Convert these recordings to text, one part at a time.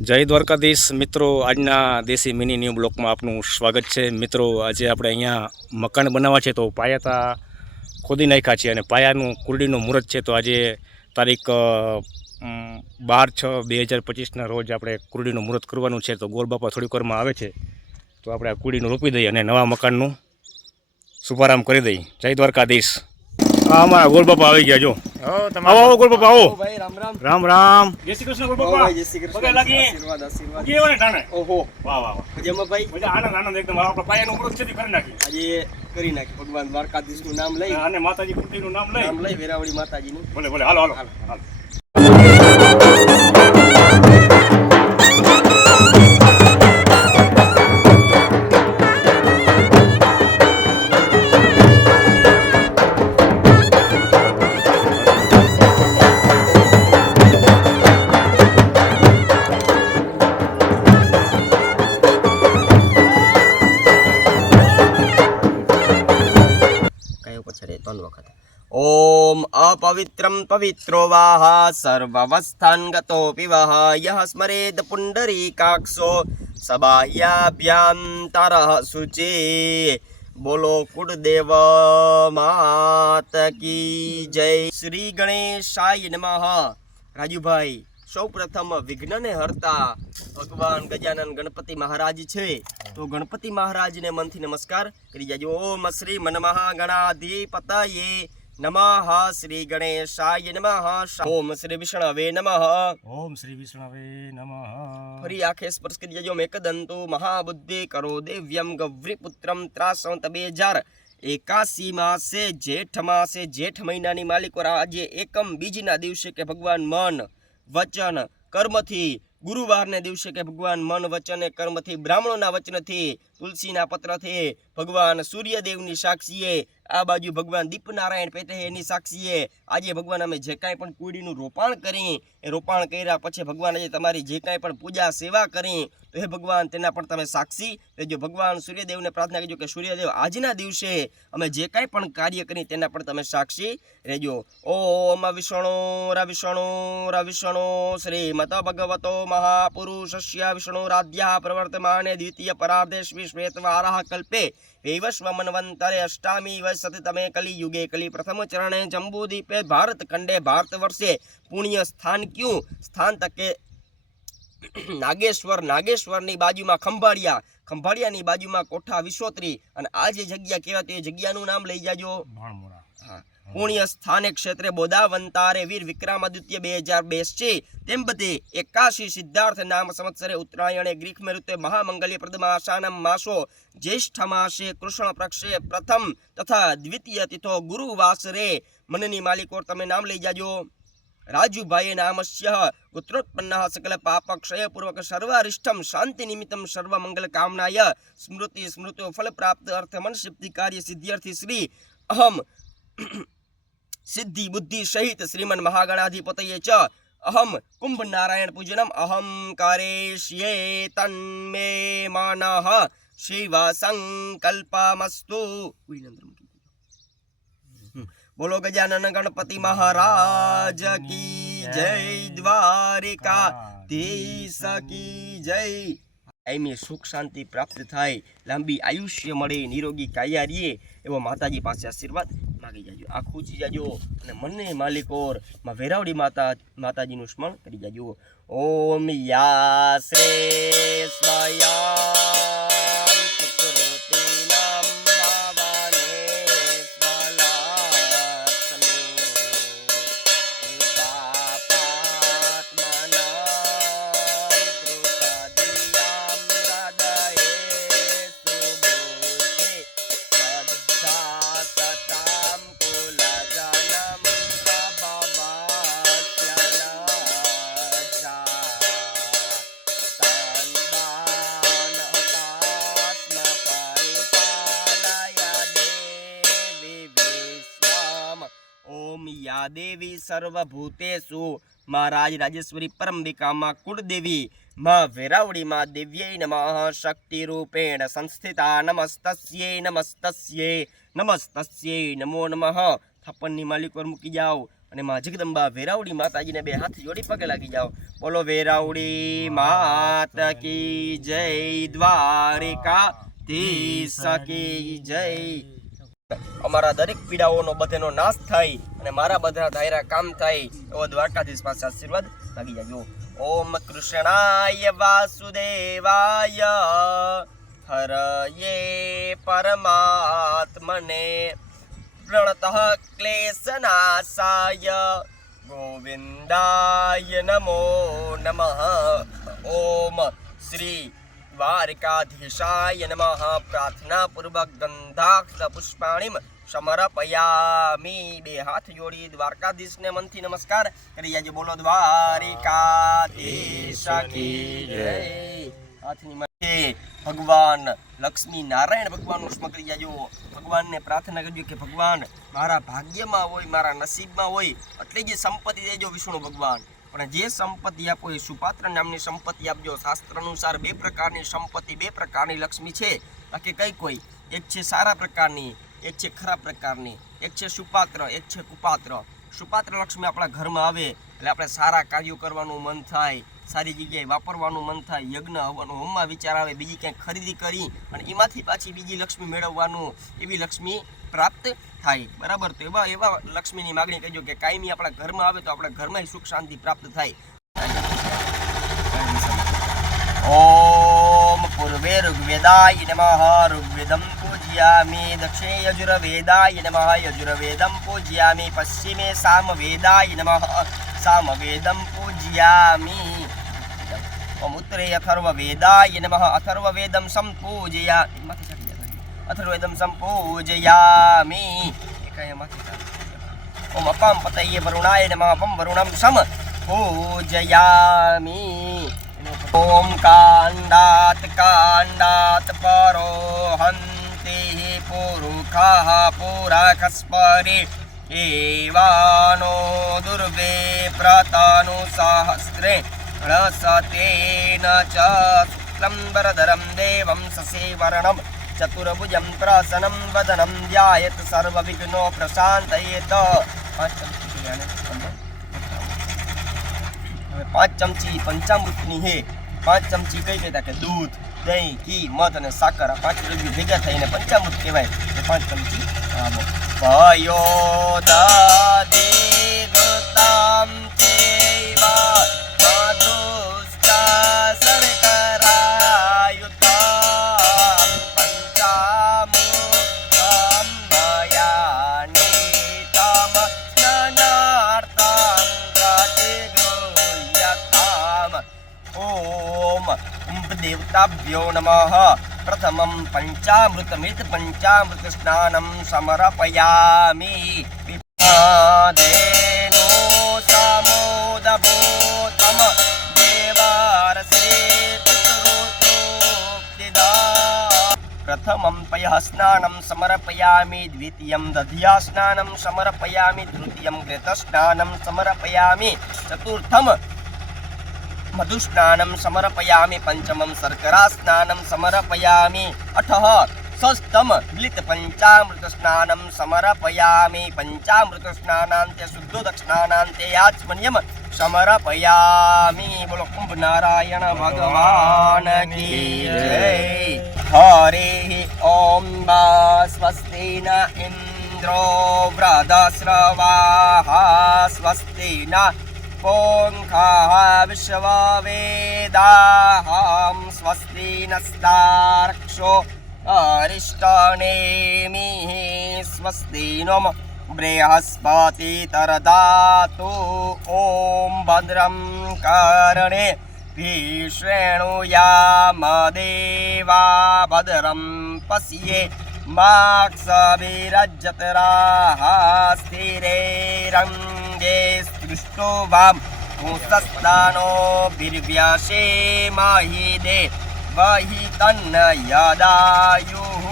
જય દ્વારકાધીશ મિત્રો, આજના દેશી મિની ન્યૂ બ્લોકમાં આપનું સ્વાગત છે। મિત્રો, આજે આપણે અહીંયા મકાન બનાવવા છે તો પાયા ખોદી નાખ્યા છે અને પાયાનું કુરડીનું મુહૂર્ત છે। તો આજે તારીખ 12/6/2025ના રોજ આપણે કુરડીનું મુહૂર્ત કરવાનું છે। તો ગોરબાપા થોડીક વારમાં આવે છે તો આપણે આ કુરડીનું રોપી દઈએ અને નવા મકાનનું શુભારંભ કરી દઈએ। જય દ્વારકાધીશ। હા, અમારા ગોરબાપા આવી ગયા જો। આવો ગોરબાપા, આવો ભાઈ, રામ રામ રામ રામ। જય શ્રી કૃષ્ણ ગોરબાપા। જય શ્રી કૃષ્ણ। પગે લાગી। આશીર્વાદ આશીર્વાદ। કેવો ને ટાણે? ઓહો, વાહ વાહ વાહ, મજામાં ભાઈ? મજા, આનંદ આનંદ એકદમ। આપણે પાયાનું મુહૂર્ત છે તે કરી નાખી આજે કરી નાખી ભગવાન દ્વારકાધીશનું નામ લઈ અને માતાજી કુટીનું નામ લઈ વેરાવળી માતાજીનું। ભલે ભલે, હાલો હાલો હાલો। કયો પછી ત્રણ વખત ઓમ અપવિત્રમ પવિત્રો વાહ સર્વવસ્થાન ગતોપી વહ યહ સ્મરેદ પુંડરીકાક્ષો સબાહ્યાભ્યાંતરઃ શુચિ। બોલો કુળદેવ માત કી જય। શ્રી ગણેશાય નમઃ। રાજુભાઈ, સૌ પ્રથમ વિઘ્નને હરતા ભગવાન ગજાનન ગણપતિ મહારાજ છે તો ગણપતિ મહારાજને મનથી નમસ્કાર કરી જાજો। ઓમ શ્રી મહાગણાધિપતયે નમઃ, શ્રી ગણેશાય નમઃ, ઓમ શ્રી વિષ્ણવે નમઃ, ઓમ શ્રી વિષ્ણવે નમઃ। ફરી આંખે સ્પર્શ કરી જાજો। મેકદંતો મહાબુદ્ધિ કરો દેવ્યમ ગૌરીપુત્રમ ત્રાસંત 2081 માસે જેઠ મહિનાની માલિકો આજે એકમ બીજના દિવસે કે ભગવાન મન વચન કર્મથી, ગુરુવારને દિવસે કે ભગવાન મન વચન કર્મથી, બ્રાહ્મણોના વચનથી, તુલસીના પત્રથી, ભગવાન સૂર્યદેવની સાક્ષીએ, આ બાજુ ભગવાન દીપનારાયણ પેટે એની સાક્ષીએ આજે ભગવાન અમે જે કાંઈ પણ કુડીનું રોપાણ કરી એ રોપાણ કર્યા પછી ભગવાન આજે તમારી જે કાંઈ પણ પૂજા સેવા કરી તો હે ભગવાન તેના પણ તમે સાક્ષી રહેજો। ભગવાન સૂર્યદેવને પ્રાર્થના કરજો કે સૂર્યદેવ આજના દિવસે અમે જે કાંઈ પણ કાર્ય કરી તેના પણ તમે સાક્ષી રહેજો। ઓમ વિષ્ણુ રવિષ્ણુ શ્રીમદ ભગવતો મહાપુરુષસ્ય વિષ્ણુરાધ્યા પ્રવર્તમાને દ્વિતીય પરાર્ધે શ્વેતવારઃ કલ્પે વૈવસ્વમન્વંતરે અષ્ટામી સતતમે કલિયુગે કલિ પ્રથમ ચરણે જંબૂદીપે ભારત ખંડે ભારત વર્ષે પુણ્ય સ્થાન ક્યું સ્થાન તકે નાગેશ્વરની બાજુમાં ખંભાળિયાની બાજુમાં કોઠા વિશ્વોત્રી અને આ જે જગ્યા કહેવાતી એ જગ્યાનું નામ લઈ જાજો। હા, પુણ્ય સ્થાને ક્ષેત્રે બોધાવંતારે વીર વિક્રમાદિત્ય 2082 તેમ બધે 81 સિદ્ધાર્થ નામ સંવત્સરે ઉત્તરાયણે ગ્રીક ઋતુએ મહામંગલ્ય પ્રદમાસાનમ માસો જ્યેષ્ઠ માસે કૃષ્ણ પક્ષે પ્રથમ તથા દ્વિતીય તિથો ગુરુવાસરે મનની માલિકો તમે નામ લઈ જાજો। રાજુભાઈ નામસ્ય પુત્રોત્પન્ન સકલ પાપક્ષય પૂર્વક સર્વારિષ્ઠમ શાંતિ નિમિત્તમ સર્વ મંગલ કામનાય સ્મૃતિ ફલ પ્રાપ્ત અર્થ મન સિદ્ધિ કાર્ય સિદ્ધિર્થી શ્રી અહમ સિદ્ધિ બુદ્ધિ સહિત શ્રીમન મહાગણાધિપતયે ચ અહમ કુંભ નારાયણ પૂજનમ અહમ કારેષ્યે તન્મે માનઃ શિવ સંકલ્પમસ્તુ। બોલો ગજાનન ગણપતિ મહારાજ કી જય, દ્વારિકાધીશ કી જય। એમની સુખ શાંતિ પ્રાપ્ત થાય, લાંબી આયુષ્ય મળે, નિરોગી કાયા રહીએ એવો માતાજી પાસે આશીર્વાદ માગી જાજો। આ ખૂચી જાજો અને મનને માલિકોર માં વેરાવળી માતાજીનું સ્મરણ કરી જાજો। ઓમ યાશ્રે સ્વયં યા દેવી સર્વભૂતેષુ માં રાજરાજેશ્વરી પરંબિકા માં કુળદેવી માં વેરાવળી માં દેવ્યై નમઃ શક્તિ રૂપેણ સંસ્થિતા નમસ્તસ્યૈ નમો નમઃ। થપ્પનની માલિક પર મૂકી જાઓ। અને માં જગદંબા વેરાવળી માતાજીને બે હાથ જોડી પગે લાગી જાઓ. બોલો વેરાવળી માત કી જય, દ્વારિકાધીશ કી જય. અમારા દરેક પીડાઓનો બધેનો નાશ થાય અને મારા બધા ધાયરા કામ થાય એવો દ્વારકાધીશ પાસે આશીર્વાદ લાગી જાજો. ઓમ કૃષ્ણાય વાસુદેવાય હરયે પરમાત્મને પ્રણતઃ ક્લેશનાશાય ગોવિંદાય નમો નમઃ. ઓમ શ્રી દ્વારિકાધીશાય નમઃ. પ્રાર્થના પૂર્વક ગંધાક્ષ પુષ્પાણીમ સમર્પયામિ. બે હાથ જોડી દ્વારકાધીશને મનથી નમસ્કાર કરી જાજો. બોલો દ્વારિકાધીશ કી જય. હાથની મધ્ય ભગવાન લક્ષ્મી નારાયણ ભગવાનનું સ્મરણ કરી જાજો. ભગવાનને પ્રાર્થના કરજો કે ભગવાન મારા ભાગ્યમાં હોય, મારા નસીબમાં હોય એટલી જ સંપત્તિ દેજો વિષ્ણુ ભગવાન. પણ જે સંપત્તિ આપો એ સુપાત્ર નામની સંપત્તિ આપજો. શાસ્ત્ર અનુસાર બે પ્રકારની સંપત્તિ, બે પ્રકારની લક્ષ્મી છે. બાકી કઈ કોઈ એક છે સારા પ્રકારની, એક છે ખરાબ પ્રકારની. એક છે સુપાત્ર, એક છે કુપાત્ર. સુપાત્ર લક્ષ્મી આપણા ઘરમાં આવે એટલે આપણે સારા કાર્યો કરવાનું મન થાય, સારી જગ્યાએ વાપરવાનું મન થાય, યજ્ઞ હવન હોમમાં વિચાર આવે, બીજી ક્યાંક ખરીદી કરી અને એમાંથી પાછી બીજી લક્ષ્મી મેળવવાનું, એવી લક્ષ્મી પ્રાપ્ત થાય. બરાબર? તો એવા લક્ષ્મીની માગણી કરજો કે કાયમી આપણા ઘરમાં આવે તો આપણા ઘરમાં સુખ શાંતિ પ્રાપ્ત થાય. ઓમ પૂર્વે ઋગ્વેદાય નમઃ. ઋગ્વેદમ પૂજયામિ. દક્ષિણે યજુર્વેદાય નમઃ. યજુર્વેદમ પૂજયામિ. પશ્ચિમે સામવેદાય નમઃ. સામવેદમ પૂજયામિ. ઓમ ઉત્તરે અથર્વવેદાય નમઃ. અથર્વવેદમ સંપૂજયા. અથર્વવેદમ સંપૂજયામિ. ઓમ અપામ પતયે વરુણાય નમઃ. અપમ વરુણમ સમ પૂજયામિ. ઓમ કાંડાત કાંડાત પરો હંતિ પુરુખાઃ પુરાખસ્પરે એવાનો દુર્વે પ્રતાનુ સહસ્રે રસતેન ચ શુક્લં વરદરં દેવં શશિવર્ણં ચતુર્ભુજં પ્રસન્नं વદनं ધ્યાયેત સર્વવિઘ્નો પ્રશાંતયેત. 5 ચમચી પંચામૃતની હે. 5 ચમચી કઈ કહેતા કે દૂધ, દહીં, ઘી, મધ અને સાકર, આ 5 દ્રવ્યો ભેગા થઈને પંચામૃત કહેવાય. તો 5 ચમચી આવો. ભયો દધિગતામ ચૈવ મધુષ્ટા શર્કરાયુતામ પંચામૃતમ મયાનિતમ સ્નાનાર્થમ પ્રતિગૃહ્યતામ. ઓમ દેવતાભ્યો નમઃ. પ્રથમં પંચામૃતમિત પંચામૃત સ્નાનમ સમર્પયામિ. દેનો સમોદભૂતમ દેવારસે પિતૃતોક્તિદા. પ્રથમં પયઃ સ્નાનમ સમર્પયામિ. દ્વિતીયં દધ્યા સ્નાનમ સમર્પયામિ. તૃતીયં ઘૃતસ્નાનમ સમર્પયામિ. ચતુર્થમ મધુસ્નાનમ સમર્પયામિ. પંચમં શર્કરા સ્નાનમ સમર્પયામિ. અઠઃ ષષ્ઠમ મિલિત પંચામૃત સ્નાનમ સમર્પયામિ. પંચામૃત સ્નાનાંતે શુદ્ધોદક સ્નાનાંતે આચમન્યમ સમર્પયામિ. બોલો કુંભ નારાયણ ભગવાન કી જય. હરે ઓમ સ્વસ્તિ ન ઇન્દ્રો વૃધસ્રવાઃ. સ્વસ્તિ ન પૂંખાઃ વિશ્વવેદાઃ. સ્વસ્તિ નસ્તાર્ક્ષ્યો અરિષ્ટનેમિઃ. સ્વસ્તિ નો બૃહસ્પતિર્દધાતુ. ઓમ ભદ્રં કર્ણે વિષ્ણુયામ દેવા. ભદ્રં પશ્યે માક્ષભિરજતરાઃ. સ્થિરૈરંગે દૃષ્ટોવામ પુંસસ્તાનો બિર્વ્યાસે મહિદે વહી તન્ન યદાયુઃ.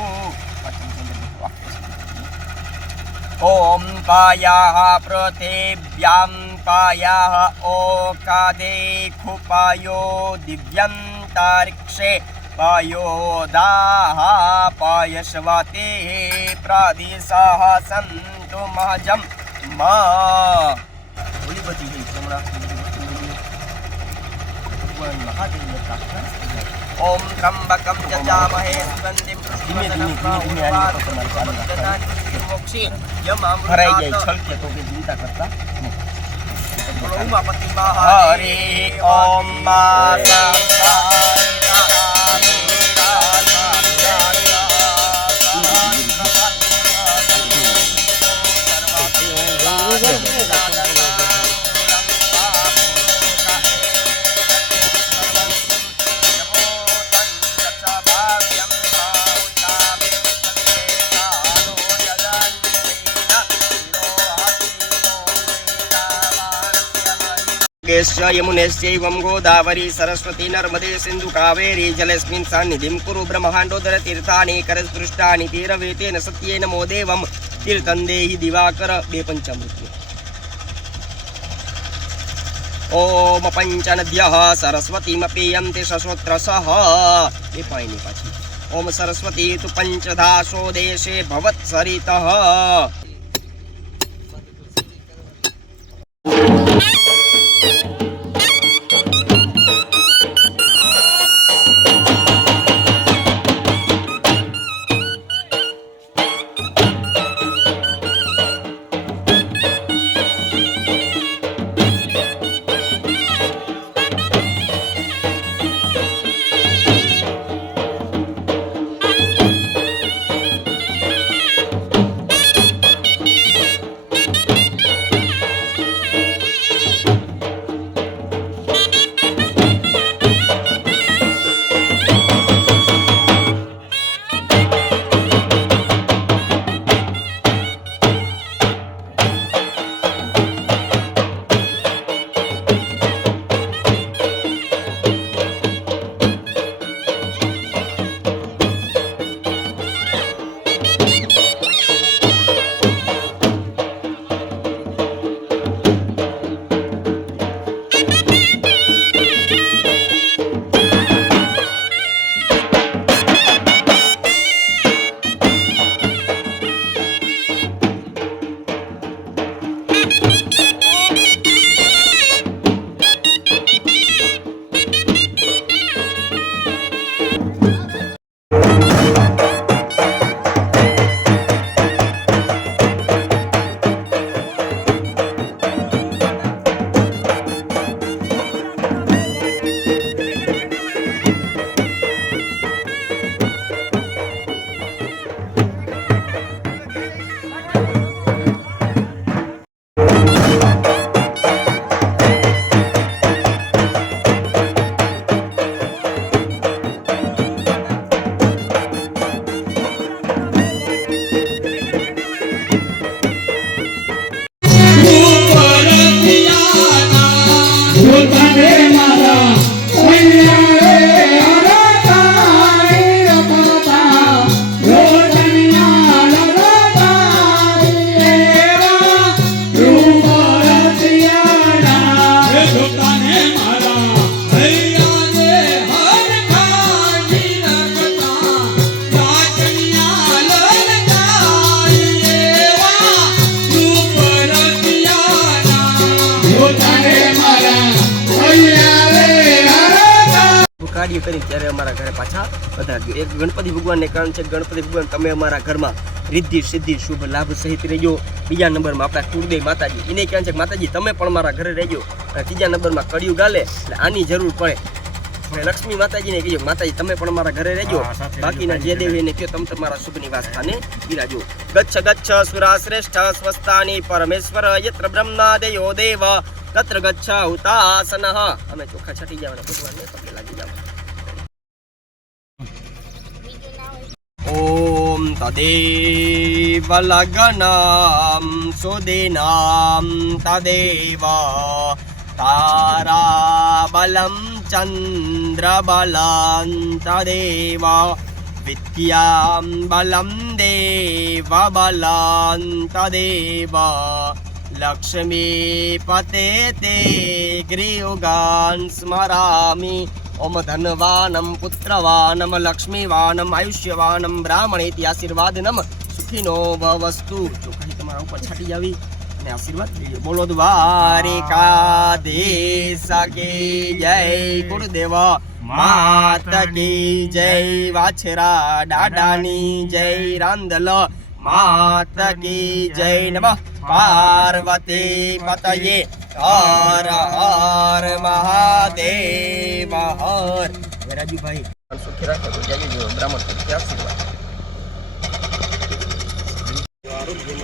ઓમ પાયાઃ પૃથિવ્યાં પાયાઃ ઓકાદે ખુપાયો દિવ્યંતરિક્ષે પાયોદાઃ. પાયશ્વતે પ્રદિશઃ સંતુ મહજં મા. બધી ગઈ હમણાં ભગવાન મહાદેવને પ્રાર્થના. ઓમ ત્રંબકમ જજામહે સુગંધિમ ભરાઈ જાય છલકે તો કે ચિંતા કરતા હરે ઓમ યમુનેશ્ચૈવં ગોદાવરી સરસ્વતી નર્મદે સિંધુ કાવેરી જલેસ્મિન સાન્નિધિં કુરુ બ્રહ્માંડોદર તીર્થાની કરસ્પૃષ્ટાની તીરવેતેન સત્યેન મો દેવં તીર્થં દેહિ દિવાકર 2 પંચામૃત્ય. ઓમ પંચનદ્યઃ સરસ્વતીમપીયંતિ સશ્રોત્રસઃ. એ પાણીની પાછી. ઓમ સરસ્વતી તુ પંચધાસો દેશે ભવત્સરિતઃ. કાર્ય કરી ત્યારે અમારા ઘરે પાછા પધારજો. એક ગણપતિ ભગવાનને કારણ છે ગણપતિ ભગવાન તમે અમારા ઘરમાં રિદ્ધિ સિદ્ધિ શુભ લાભ સહિત રહેજો. બીજા નંબરમાં આપણા કુળદેવ માતાજી એને કહે છે કે માતાજી તમે પણ મારા ઘરે રહેજો. અને ત્રીજા નંબરમાં કળિયુગ ગાલે એટલે આની જરૂર પડે. અને લક્ષ્મી માતાજીને કહીજો માતાજી તમે પણ મારા ઘરે રહેજો. બાકીના જે દેવ એને કહો તમે તમારા શુભ નિવાસ સ્થાને બિરાજો. ગચ્છ ગચ્છ સુરા શ્રેષ્ઠ સ્વસ્તાની પરમેશ્વર યત્ર બ્રહ્માદયો દેવ તત્ર ગચ્છ ઉતાસનઃ. અમે ચોખા છટી જવાના ભગવાનને પગે લાગી જવા. ઓમ તદેવ લગ્નમ સુદિનામ તદેવ તારાબલમ ચંદ્રબલમ તદેવ વિદ્યામ બલમ દેવ બલમ તદેવ લક્ષ્મીપતે તે ગૃહગાન સ્મરામિ. ઓમ ધનવાનમ પુત્રવાનમ લક્ષ્મીવાનમ આયુષ્યવાનમ બ્રાહ્મણેતિ આશીર્વાદનમ સુખીનો ભવસ્તુ. ચોખાઈ તમારા ઉપર છાટી જાવી અને અને આશીર્વાદ લઈએ. બોલો દ્વારિકાધીશ કી જય, ગુરુદેવ માત કી જય, વાછરા દાદાની જય, રાંદલ માત કી જય. નમઃ પાર્વતી પતયે, હર હર મહાદેવ હર. રાજુભાઈ સુખી રાખે તો જય જય બ્રાહ્મણ તરીકે આશીર્વાદ. આરોગ્ય